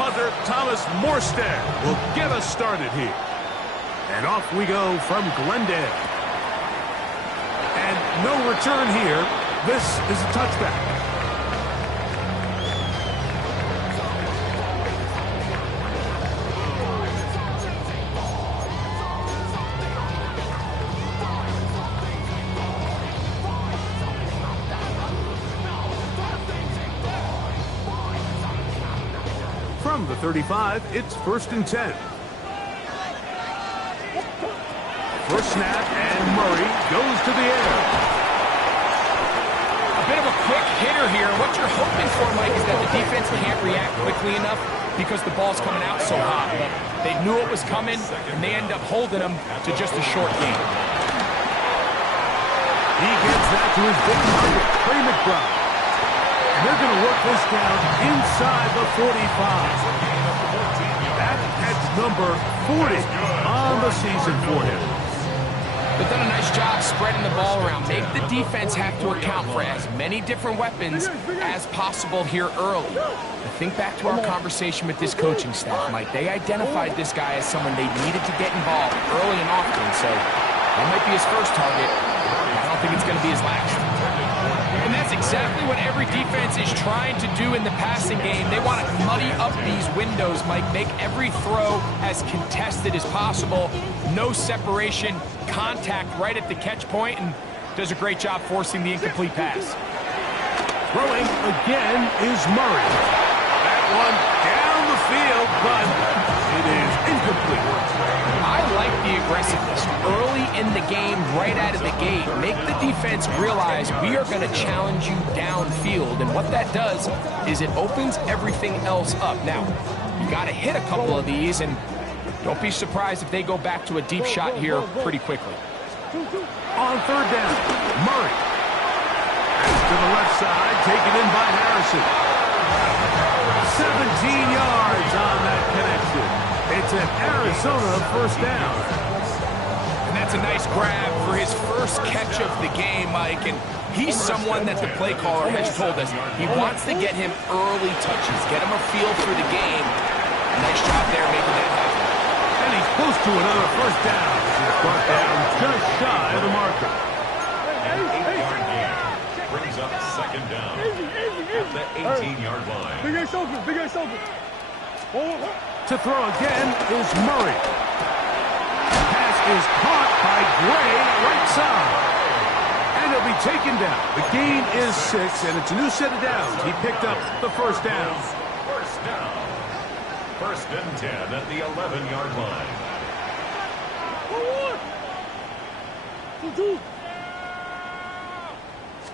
punter, Thomas Morstead, will get us started here. And off we go from Glendale. And no return here. This is a touchback. From the 35, it's 1st and 10. First snap, and Murray goes to the air. A bit of a quick hitter here. What you're hoping for, Mike, is that the defense can't react quickly enough because the ball's coming out so hot. But they knew it was coming, and they end up holding them to just a short game. He gets that to his big target, Trey McBride. And they're going to work this down inside the 45. That's number 40 on the season for him. They've done a nice job spreading the ball around. Make the defense have to account for as many different weapons as possible here early. I think back to our conversation with this coaching staff, Mike. They identified this guy as someone they needed to get involved early and often. So that might be his first target. I don't think it's going to be his last. And that's exactly what every defense is trying to do in the passing game. They want to muddy up these windows, Mike. Make every throw as contested as possible. No separation, contact right at the catch point, and does a great job forcing the incomplete pass. Throwing again is Murray. That one down the field, but it is incomplete. I like the aggressiveness early in the game, right out of the gate. Make the defense realize we are going to challenge you downfield, and what that does is it opens everything else up. Now, you got to hit a couple of these, and don't be surprised if they go back to a deep shot here pretty quickly. On 3rd down, Murray. Pass to the left side, taken in by Harrison. 17 yards on that connection. It's an Arizona 1st down. And that's a nice grab for his first catch of the game, Mike. And he's someone that the play caller has told us he wants to get him early touches, get him a feel for the game. Nice job there making that happen. And he's close to another 1st down. He's brought down just shy of the marker. An 8-yard gain brings up 2nd down at the 18-yard line. Big Ace open, Big Ace open. To throw again is Murray. Pass is caught by Gray, right side. And it'll be taken down. The gain is 6, and it's a new set of downs. He picked up the 1st down. 1st down. 1st and 10 at the 11-yard line.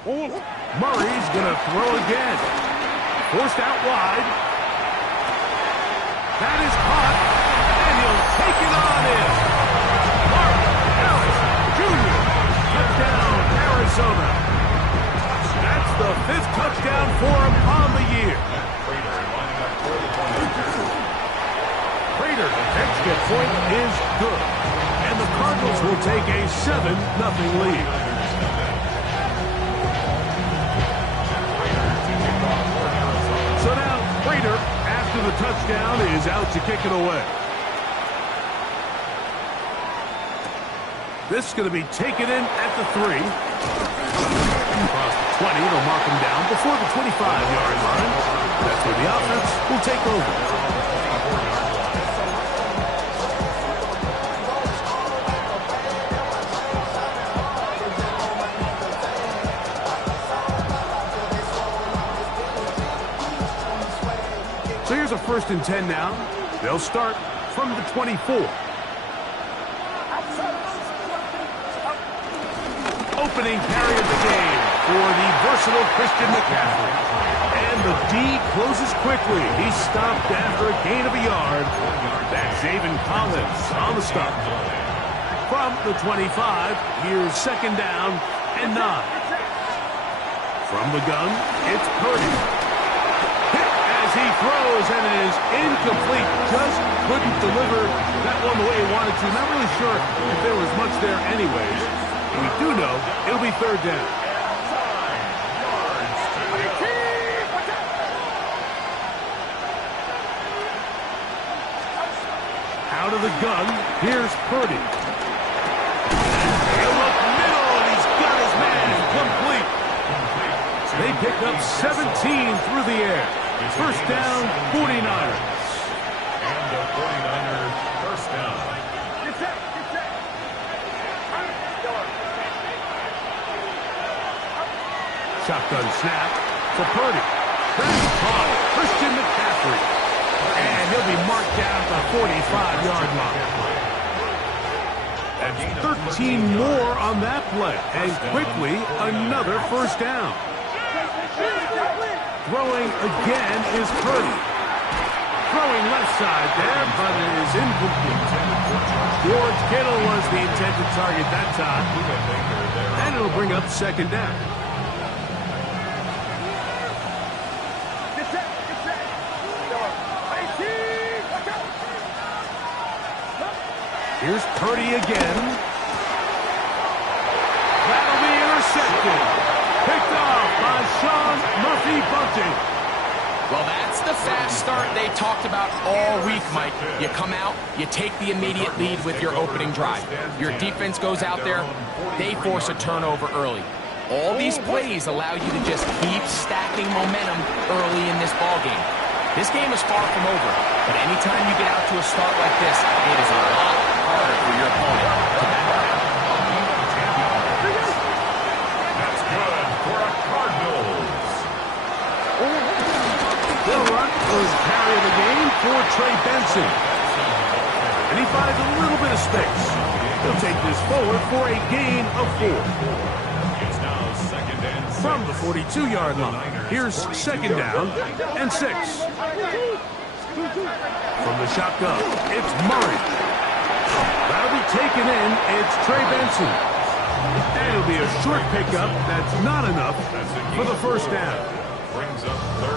Murray's going to throw again. Forced out wide. That is caught, and he'll take it on in. Mark Harris Jr. Touchdown, Arizona. That's the 5th touchdown for him on the year. Prater, the extra point is good. And the Cardinals will take a 7-0 lead. So now, Prater, after the touchdown, is out to kick it away. This is going to be taken in at the 3. Across the 20, they'll mark him down before the 25-yard line. That's where the offense will take over. So here's a 1st and 10 now. They'll start from the 24. Opening carry of the game for the versatile Christian McCaffrey. And the D closes quickly. He's stopped after a gain of a yard. That's Zaven Collins on the stop. From the 25, here's 2nd down and 9. From the gun, it's Purdy. He throws and is incomplete. Just couldn't deliver that one the way he wanted to. Not really sure if there was much there anyways. We do know it'll be 3rd down. Out of the gun, here's Purdy. He'll look middle, and he's got his man complete. They pick up 17 through the air. First down, 49ers. And the 49ers first down. Shotgun snap to Purdy. That's caught. Christian McCaffrey. And he'll be marked down at the 45-yard line. And 13 more on that play. And quickly, another first down. Throwing again is Purdy. Throwing left side there, but it is incomplete. George Kittle was the intended target that time. And it'll bring up second down. Here's Purdy again. That'll be intercepted. Picked off by Sean Murphy-Bunting. Well, that's the fast start they talked about all week, Mike. You come out, you take the immediate lead with your opening drive. Your defense goes out there, they force a turnover early. All these plays allow you to just keep stacking momentum early in this ballgame. This game is far from over, but anytime you get out to a start like this, it is a lot harder for your opponent to back up. That's good for the Cardinals. They'll run was carry of the game for Trey Benson. And he finds a little bit of space. He'll take this forward for a gain of 4. It's now second and 6. From the 42-yard line, here's second down and 6. From the shotgun, it's Murray. That'll be taken in. It's Trey Benson. And it'll be a short pickup. That's not enough for the first down.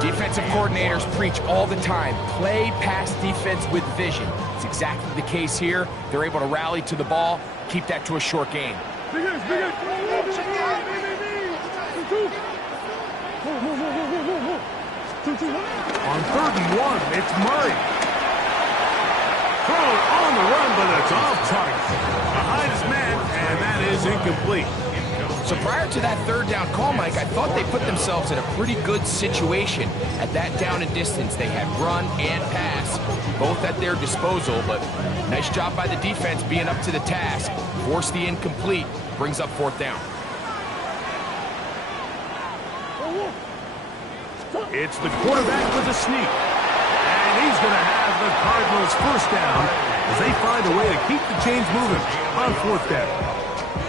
Defensive coordinators preach all the time, play pass defense with vision. It's exactly the case here. They're able to rally to the ball, keep that to a short gain. On 3rd and 1, it's Murray. Thrown on the run, but it's off target. Behind his man, and that is incomplete. So prior to that third down call, Mike, I thought they put themselves in a pretty good situation at that down and distance. They had run and pass, both at their disposal, but nice job by the defense being up to the task. Force the incomplete, brings up 4th down. It's the quarterback with a sneak. And he's going to have the Cardinals first down as they find a way to keep the chains moving on 4th down.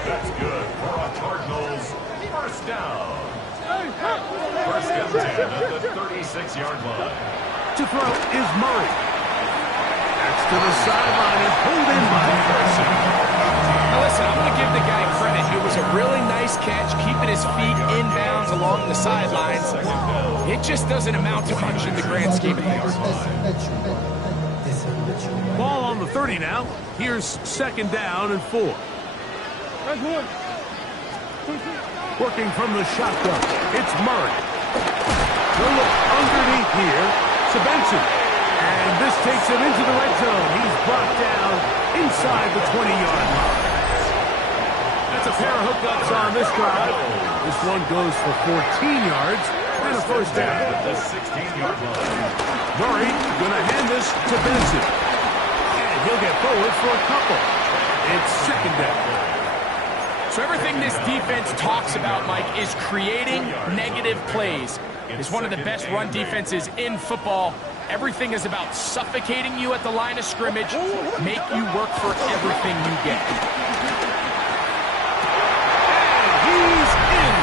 That's good for the Cardinals first down. First and 10 at the 36-yard line. To throw is Murray. That's to the sideline and pulled in by Carson. Now listen, I'm going to give the guy credit. It was a really nice catch, keeping his feet inbounds along the sidelines. It just doesn't amount to much in the grand scheme of things. Ball on the 30 now. Here's second down and 4. Working from the shotgun, it's Murray. He'll look underneath here to Benson. And this takes him into the red zone. He's brought down inside the 20-yard line. That's a pair of hookups on this drive. This one goes for 14 yards and a first down. At the 16-yard line. Murray going to hand this to Benson. And he'll get forward for a couple. It's second down. So everything this defense talks about, Mike, is creating negative plays. It's one of the best run defenses in football. Everything is about suffocating you at the line of scrimmage, make you work for everything you get. And he's in.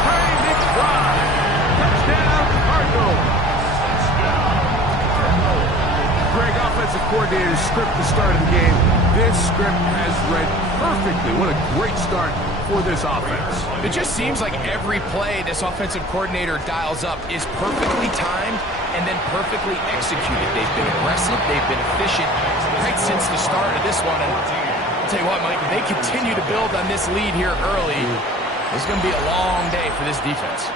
Trey McBride. Touchdown, Cardinals. Greg, offensive coordinator's script to start of the game. This script has read perfectly. What a great start for this offense. It just seems like every play this offensive coordinator dials up is perfectly timed and then perfectly executed. They've been aggressive, they've been efficient right since the start of this one. And I'll tell you what, Mike, if they continue to build on this lead here early, it's going to be a long day for this defense.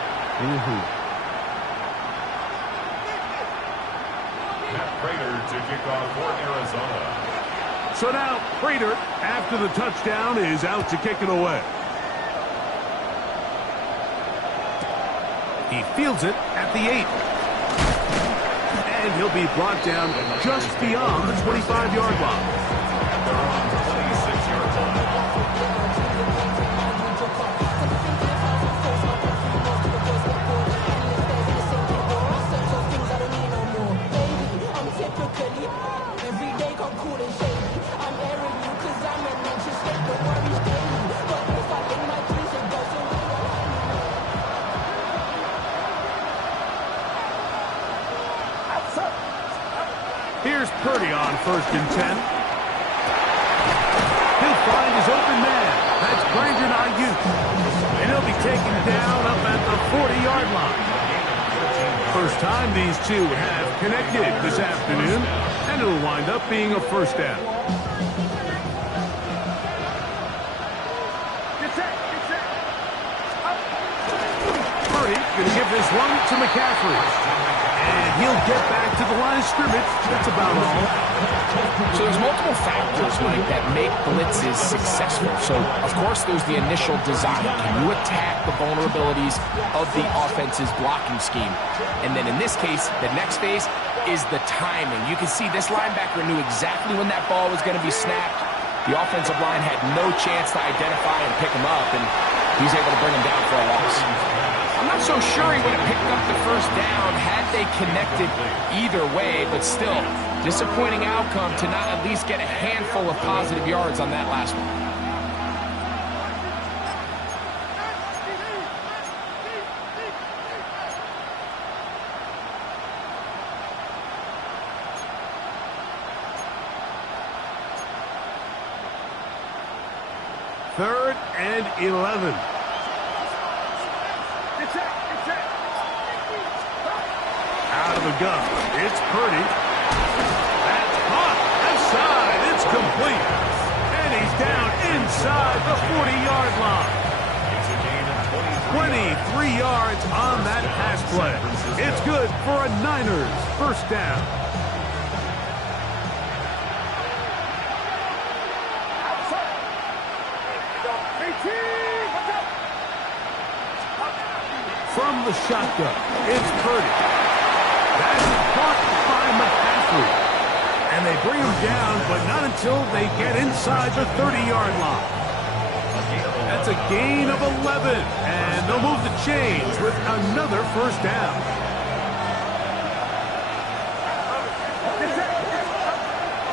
Matt Prater to kick off for Arizona. So now, Prater, after the touchdown, is out to kick it away. He fields it at the 8. And he'll be brought down just beyond the 25-yard line. They're on the 26-yard line. Here's Purdy on 1st and 10. He'll find his open man. That's Brandon Ayuk. And he'll be taken down up at the 40-yard line. First time these two have connected this afternoon, and it'll wind up being a first down. Purdy going to give this one to McCaffrey. And he'll get back to the line of scrimmage. That's about all. So there's multiple factors, Mike, that make blitzes successful. So, of course, there's the initial design. Can you attack the vulnerabilities of the offense's blocking scheme? And then in this case, the next phase is the timing. You can see this linebacker knew exactly when that ball was going to be snapped. The offensive line had no chance to identify and pick him up, and he's able to bring him down for a loss. I'm not so sure he would have picked up the first down had they connected either way, but still, disappointing outcome to not at least get a handful of positive yards on that last one. Third and 11. Out of the gun. It's Purdy. That's caught. Outside. It's complete. And he's down inside the 40-yard line. It's a gain of 23 yards on that pass play. It's good for a Niners first down. From the shotgun, it's Purdy. That's caught by McCaffrey. And they bring him down, but not until they get inside the 30-yard line. That's a gain of 11, and they'll move the chains with another first down.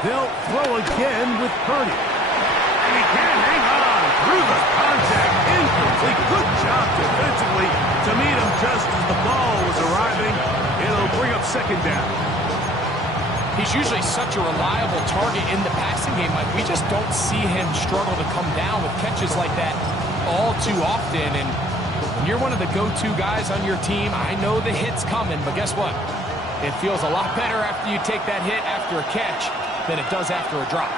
They'll throw again with Purdy. And he can't hang on through the contact. Incomplete. Good job defensively to meet him just as the ball was arriving. It'll bring up second down. He's usually such a reliable target in the passing game. Like, we just don't see him struggle to come down with catches like that all too often. And when you're one of the go-to guys on your team, I know the hit's coming, but guess what? It feels a lot better after you take that hit after a catch than it does after a drop.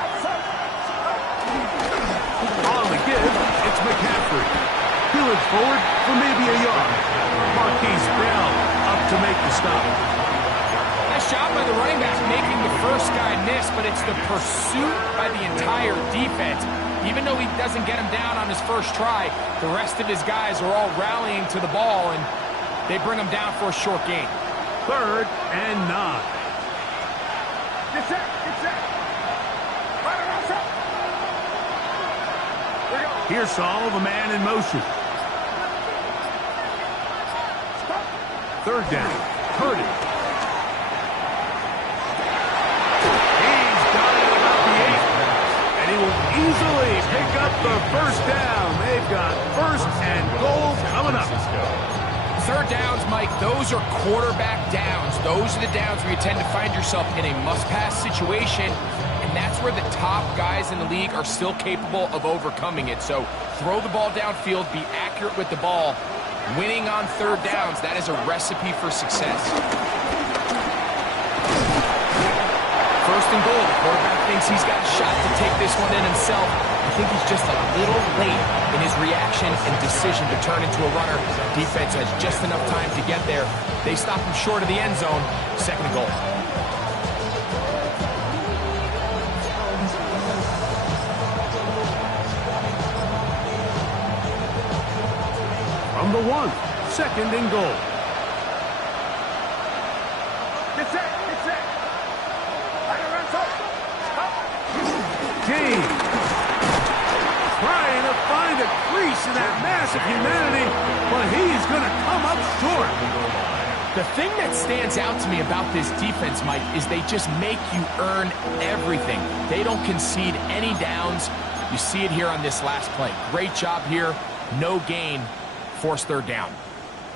On the give, it's McCaffrey. Peeling forward for maybe a yard. Marquise Bell up to make the stop. Nice job by the running back making the first guy miss, but it's the pursuit by the entire defense. Even though he doesn't get him down on his first try, the rest of his guys are all rallying to the ball, and they bring him down for a short gain. Third and 9. Get set, get set. Right around set. Here we go. Here's Saul, the man in motion. Third down. Purdy. He's got it about the 8. And he will easily pick up the first down. They've got first and goal coming up. Third downs, Mike, those are quarterback downs. Those are the downs where you tend to find yourself in a must-pass situation, and that's where the top guys in the league are still capable of overcoming it. So throw the ball downfield, be accurate with the ball. Winning on third downs, that is a recipe for success. First and goal, the quarterback thinks he's got a shot to take this one in himself. I think he's just a little late in his reaction and decision to turn into a runner. Defense has just enough time to get there. They stop him short of the end zone. Second and goal. from the 1. 2nd and goal. Get set, get set. Right around top. Stop. James trying to find a crease in that mass of humanity, but he's going to come up short. The thing that stands out to me about this defense, Mike, is they just make you earn everything. They don't concede any downs. You see it here on this last play. Great job here. No gain. Forced 3rd down.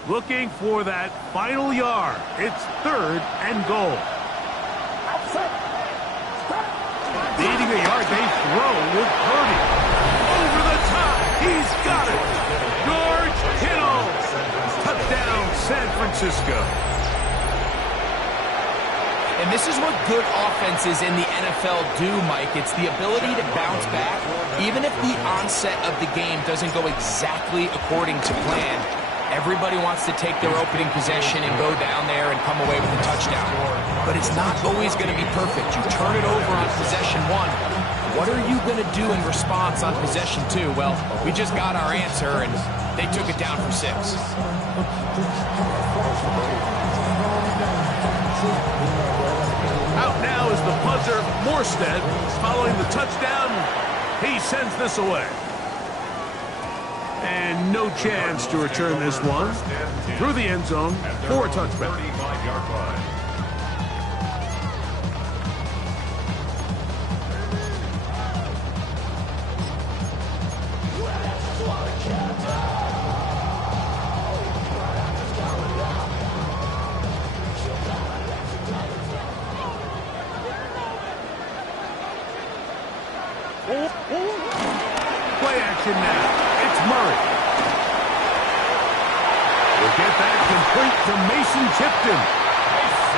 Looking for that final yard. It's 3rd and goal. Needing a yard, they throw with Purdy. Over the top. He's got it. George Kittle. Touchdown, San Francisco. And this is what good offenses in the NFL do, Mike. It's the ability to bounce back, even if the onset of the game doesn't go exactly according to plan. Everybody wants to take their opening possession and go down there and come away with a touchdown. But it's not always going to be perfect. You turn it over on possession 1. What are you going to do in response on possession 2? Well, we just got our answer, and they took it down for 6. Out now is the punter, Morstead. Following the touchdown, he sends this away. And no chance to return this one. Through the end zone for a touchback. 35-yard line. Play action now. It's Murray. We'll get that complete to Mason Tipton.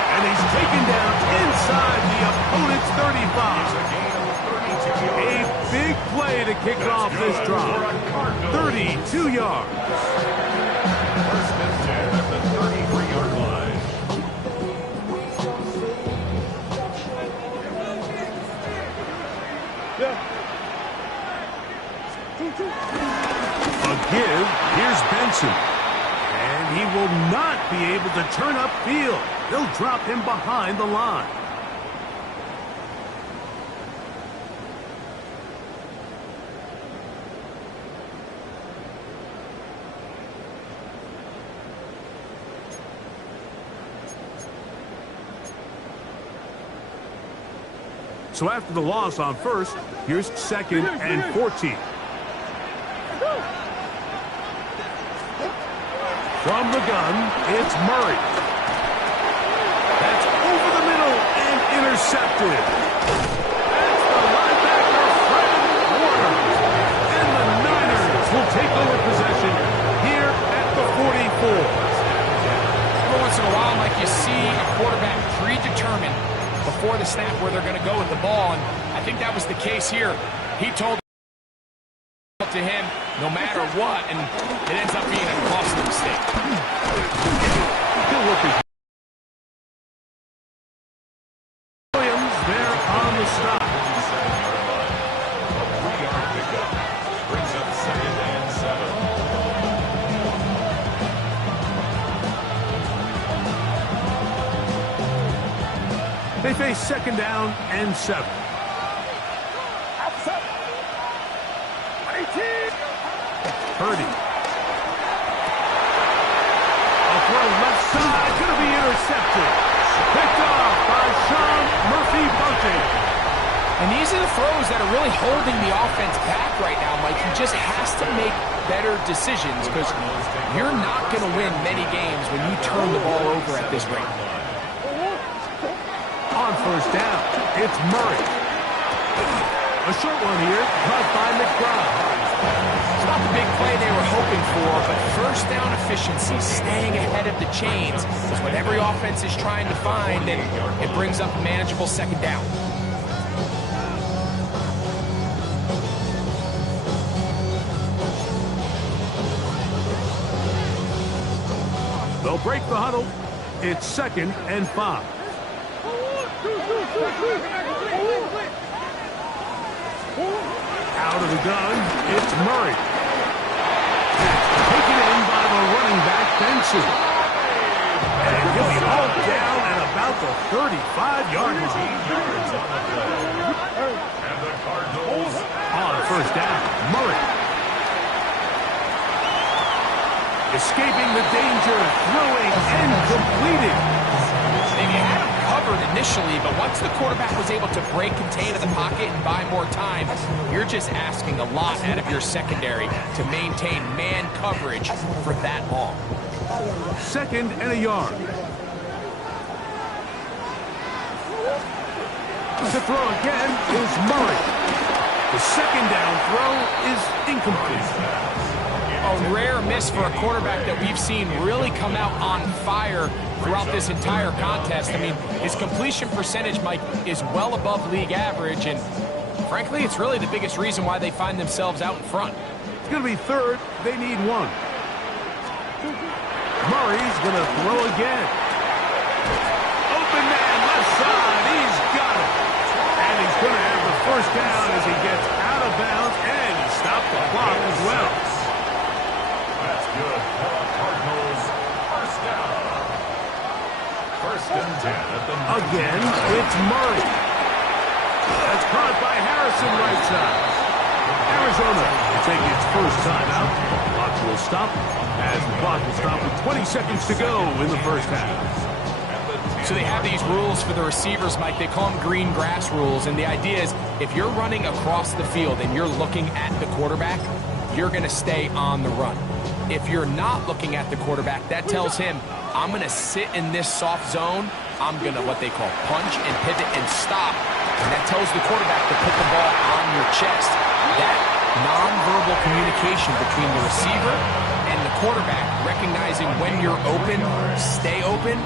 And he's taken down inside the opponent's 35. A big play to kick off this drive. 32 yards. 1st and 10 at the 33-yard line. A give. Here's Benson. And he will not be able to turn upfield. They'll drop him behind the line. So after the loss on 1st, here's 2nd and 14. From the gun, it's Murray. That's over the middle and intercepted. That's the linebacker, Fred Warner. And the Niners will take over possession here at the 44. Every once in a while, Mike, you see a quarterback predetermined before the snap where they're going to go with the ball, and I think that was the case here. He told to him no matter what, and it ends up being a costly mistake. Williams there on the stop. 3-yard pickup. Brings up 2nd and 7. They face 2nd down and 7. Purdy. A throw left side, going to be intercepted. Picked off by Sean Murphy-Bunting. And these are the throws that are really holding the offense back right now, Mike. He just has to make better decisions because you're not going to win many games when you turn the ball over at this rate. On 1st down, it's Murray. A short one here, caught by McBride. It's not the big play they were hoping for, but 1st down efficiency, staying ahead of the chains, is what every offense is trying to find, and it brings up a manageable 2nd down. They'll break the huddle. It's 2nd and 5. Out of the gun, it's Murray. Taken in by the defensive. And he'll be hauled down at about the 35-yard line. And the Cardinals On first down, Murray. Escaping the danger, throwing and completing. They had him covered initially, but once the quarterback was able to break contain of the pocket and buy more time, you're just asking a lot out of your secondary to maintain man coverage for that long. 2nd and a yard. To throw again is Murray. The 2nd down throw is incomplete. A rare miss for a quarterback that we've seen really come out on fire throughout this entire contest. I mean, his completion percentage, Mike, is well above league average, and frankly, it's really the biggest reason why they find themselves out in front. It's going to be 3rd. They need 1. Murray's going to throw again. Open man, left side. He's got it. And he's going to have the 1st down as he gets out of bounds, and he stopped the clock as well. That's good for the Cardinals. 1st down. 1st and 10 at the Again, it's Murray. That's caught by Harrison right side. Arizona will take its 1st timeout. The clock will stop as the clock will stop with 20 seconds to go in the 1st half. So they have these rules for the receivers, Mike. They call them green grass rules, and the idea is if you're running across the field and you're looking at the quarterback, you're going to stay on the run. If you're not looking at the quarterback, that tells him, I'm going to sit in this soft zone. I'm going to, what they call, punch and pivot and stop. And that tells the quarterback to put the ball on your chest. That nonverbal communication between the receiver and the quarterback, recognizing when you're open, stay open,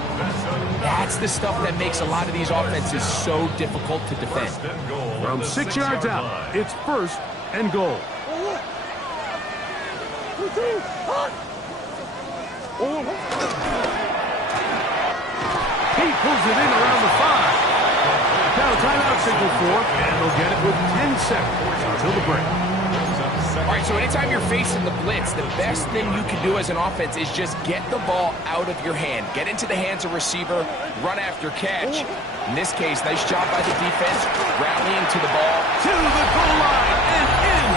that's the stuff that makes a lot of these offenses so difficult to defend. From 6 yards out, it's 1st and goal. He pulls it in around the 5. Now timeout signal 4, and they'll get it with 10 seconds until the break. All right, so anytime you're facing the blitz, the best thing you can do as an offense is just get the ball out of your hand. Get into the hands of receiver, run after catch. In this case, nice job by the defense, rallying to the ball. To the goal line and in.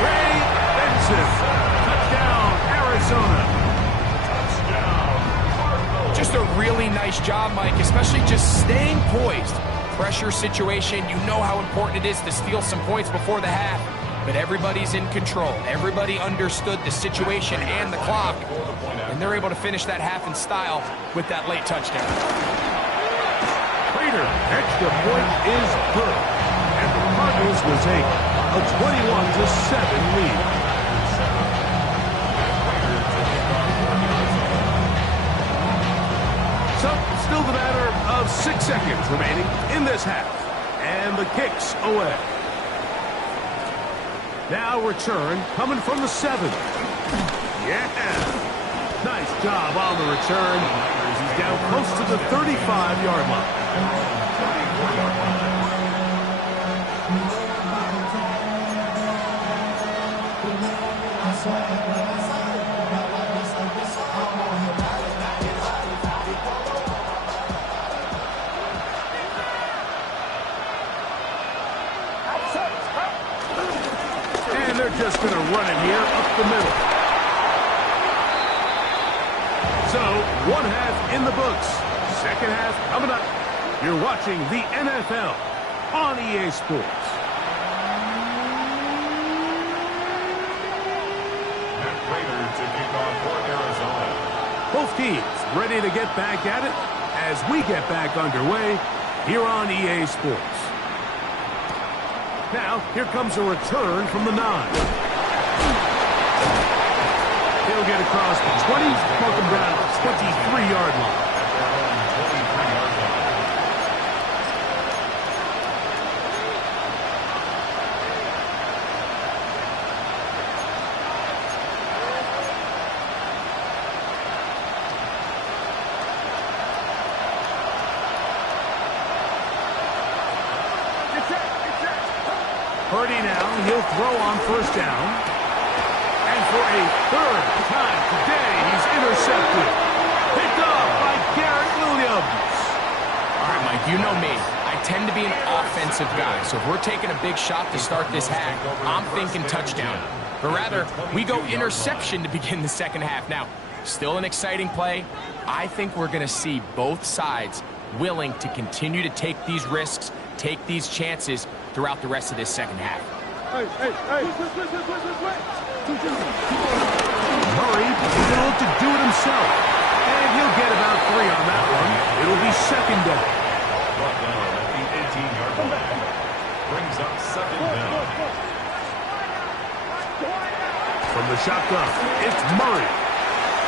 Ray Benson. Touchdown, Arizona. Just a really nice job, Mike, especially just staying poised. Pressure situation, you know how important it is to steal some points before the half, but everybody's in control. Everybody understood the situation and the clock, and they're able to finish that half in style with that late touchdown. Prater, extra point is good, and the Cardinals will take a 21-7 lead. So, still the matter of 6 seconds remaining in this half. And the kick's away. Now return coming from the 7. Yeah. Nice job on the return. He's down close to the 35-yard line. And they're just going to run it here up the middle. So, 1 half in the books. 2nd half coming up. You're watching the NFL on EA Sports. And Prater to kick off for Arizona. Both teams ready to get back at it as we get back underway here on EA Sports. Now, here comes a return from the 9. He'll get across the 20, welcome down the 23-yard line. Purdy now, he'll throw on 1st down. And for a 3rd time today, he's Intercepted. Picked up by Garrett Williams. All right, Mike, you know me. I tend to be an offensive guy, so if we're taking a big shot to start this half, I'm thinking touchdown. But rather, we go interception to begin the second half. Now, still an exciting play. I think we're going to see both sides willing to continue to take these risks, take these chances throughout the rest of this second half. Murray is going to look to do it himself. And he'll get about 3 on that one. It'll be second down. Brought down at the 18-yard line. Brings up second down. From the shotgun, it's Murray.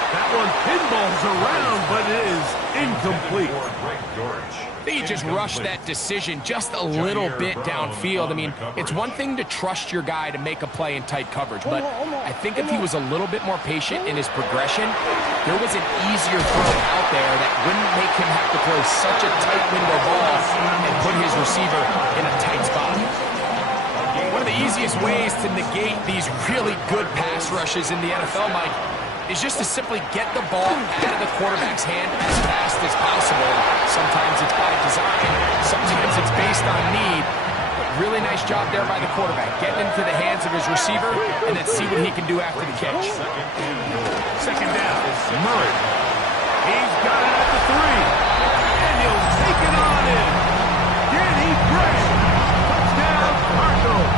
That one pinballs around, but it is incomplete. I think he just rushed that decision just a little bit downfield. I mean, it's one thing to trust your guy to make a play in tight coverage, but I think if he was a little bit more patient in his progression, there was an easier throw out there that wouldn't make him have to throw such a tight window ball and put his receiver in a tight spot. One of the easiest ways to negate these really good pass rushes in the NFL, Mike, is just to simply get the ball out of the quarterback's hand as fast as possible. Sometimes it's by design, sometimes it's based on need. But really nice job there by the quarterback, getting into the hands of his receiver and then see what he can do after the catch. Second down, Murray. He's got it at the 3. And he'll take it on in. Did he break? Touchdown, Cardinals.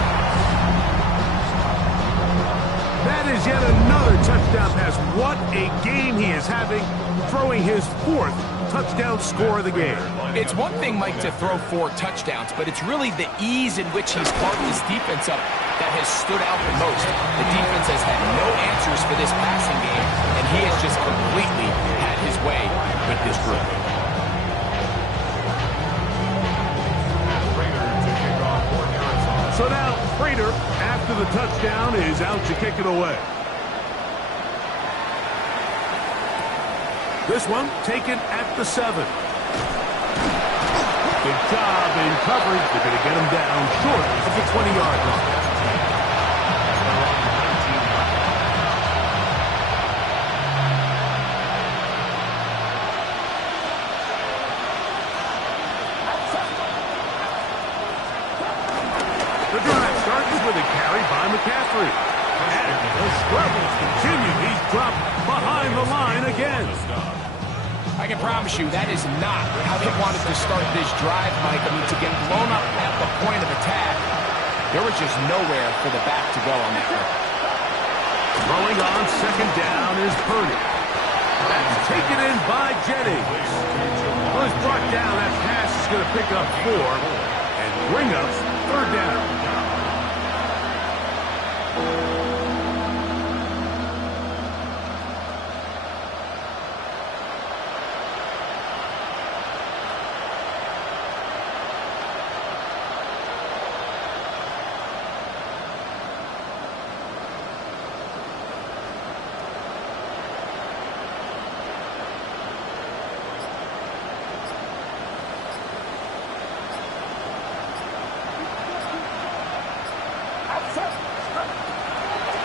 That is yet another touchdown pass. What a game he is having, throwing his 4th touchdown score of the game. It's one thing, Mike, to throw 4 touchdowns, but it's really the ease in which he's carved his defense up that has stood out the most. The defense has had no answers for this passing game, and he has just completely had his way with this group. So now, Prater, after the touchdown, is out to kick it away. This one taken at the 7. Good job in coverage. They're going to get him down short of the 20-yard line. The drive starts with a carry by McCaffrey. And the struggles continue. He's dropped behind the line again. I can promise you that is not how they wanted to start this drive, Mike. I mean, to get blown up at the point of attack, there was just nowhere for the back to go on that one. Throwing on second down is Purdy. That's taken in by Jennings. Well, it's brought down. That pass is going to pick up 4 and bring us third down.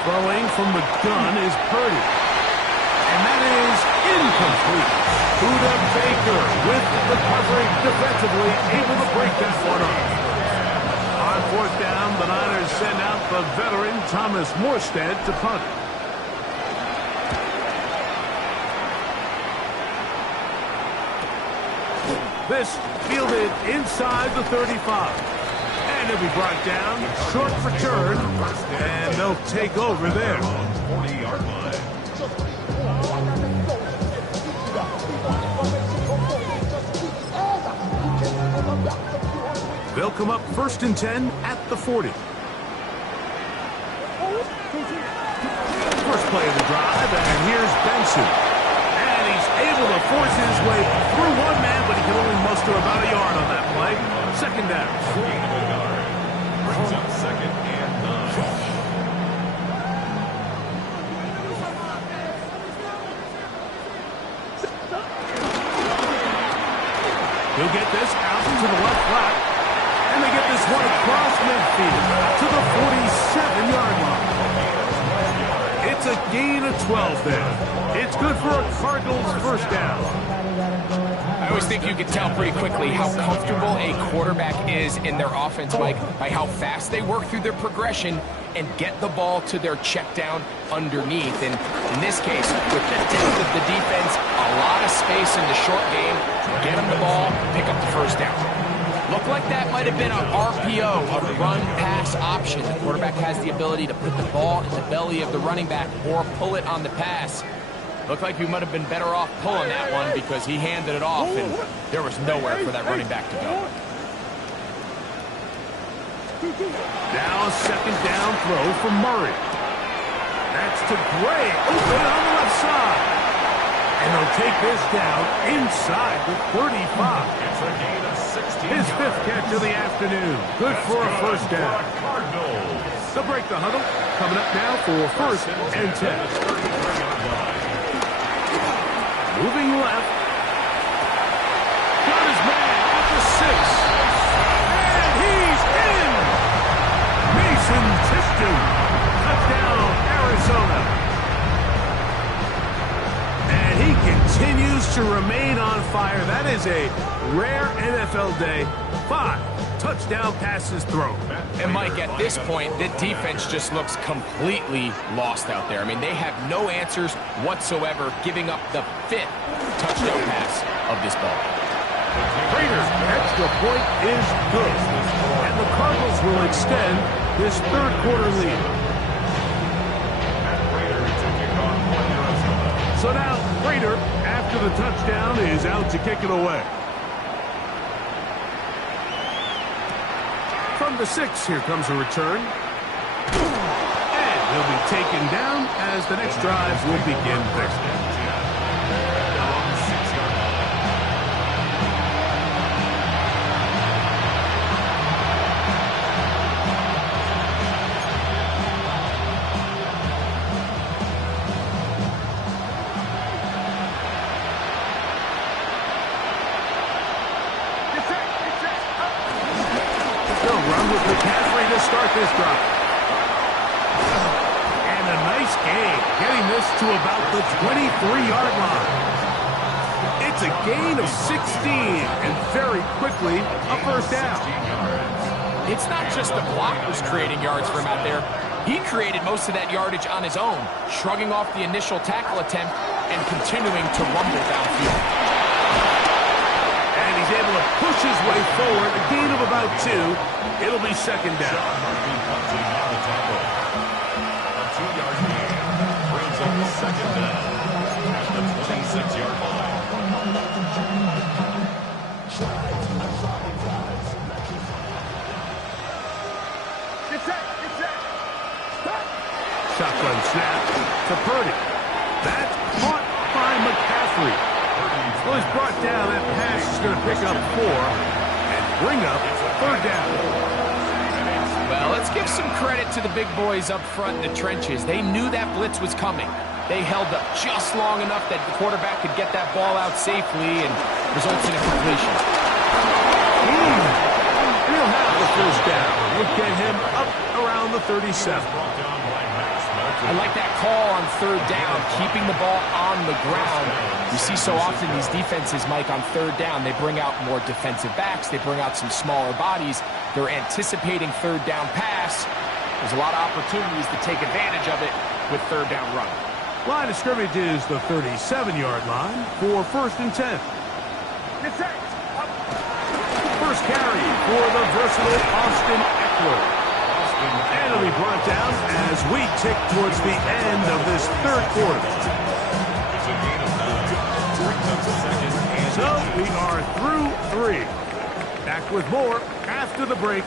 Throwing from the gun is Purdy. And that is incomplete. Buda Baker with the coverage defensively, able to break that one up. On 4th down, the Niners send out the veteran Thomas Morstead to punt. This fielded inside the 35. And it'll be brought down, short return, and they'll take over there. 40-yard line. They'll come up 1st and 10 at the 40. First play of the drive, and here's Benson. And he's able to force his way through one man, but he can only muster about a yard on that play. Second down. Brings up second and 9. He'll get this out to the left flat. And they get this one across midfield to the 47-yard line. It's It's a gain of 12 there. It's good for a Cardinals first down. I always think you can tell pretty quickly how comfortable a quarterback is in their offense, Mike, by how fast they work through their progression and get the ball to their check down underneath. And in this case, with the depth of the defense, a lot of space in the short game, get them the ball, pick up the first down. Looked like that might have been an RPO, a run-pass option. The quarterback has the ability to put the ball in the belly of the running back or pull it on the pass. Looked like we might have been better off pulling that one because he handed it off and there was nowhere for that running back to go. Now a second down throw for Murray. That's to Gray, open on the left side. And they'll take this down inside the 35. It's a gain of 16 His fifth catch of the afternoon. Good for a first down. Cardinals. They'll break the huddle. Coming up now for first and 10. Moving left. Got his man at the 6. And he's in. Mason Tishton. Touchdown, Arizona. And he continues to remain on fire. That is a rare NFL day. 5 touchdown passes thrown. And Mike, at this point, the defense just looks completely lost out there. I mean, they have no answers whatsoever, giving up the 5th touchdown pass of this ball. Raiders' extra point is good. And the Cardinals will extend this third quarter lead. So now, Rader, after the touchdown, is out to kick it away. From the 6, here comes a return. And he'll be taken down as the next drive will begin there. Start this drive. And a nice gain, getting this to about the 23-yard line. It's a gain of 16, and very quickly, a first down. It's not just the blockers creating yards for him out there. He created most of that yardage on his own, shrugging off the initial tackle attempt and continuing to rumble downfield. And he's able to push his way forward, a gain of about 2. It'll be second down. A 2-yard gain brings up second down at the 26-yard line. Shotgun snap to Purdy. That's caught by McCaffrey. Well, he's brought down. That pass is going to pick up 4 and bring up third down. Well, let's give some credit to the big boys up front in the trenches. They knew that blitz was coming. They held up just long enough that the quarterback could get that ball out safely and results in a completion. He'll have the first down. We'll get him up around the 37. I like that call on third down, keeping the ball on the ground. You see so often these defenses, Mike, on third down, they bring out more defensive backs. They bring out some smaller bodies. They're anticipating third down pass. There's a lot of opportunities to take advantage of it with third down run. Line of scrimmage is the 37-yard line for first and 10. First carry for the versatile Austin Eckler. And it'll be brought down as we tick towards the end of this third quarter. So we are through 3. Back with more after the break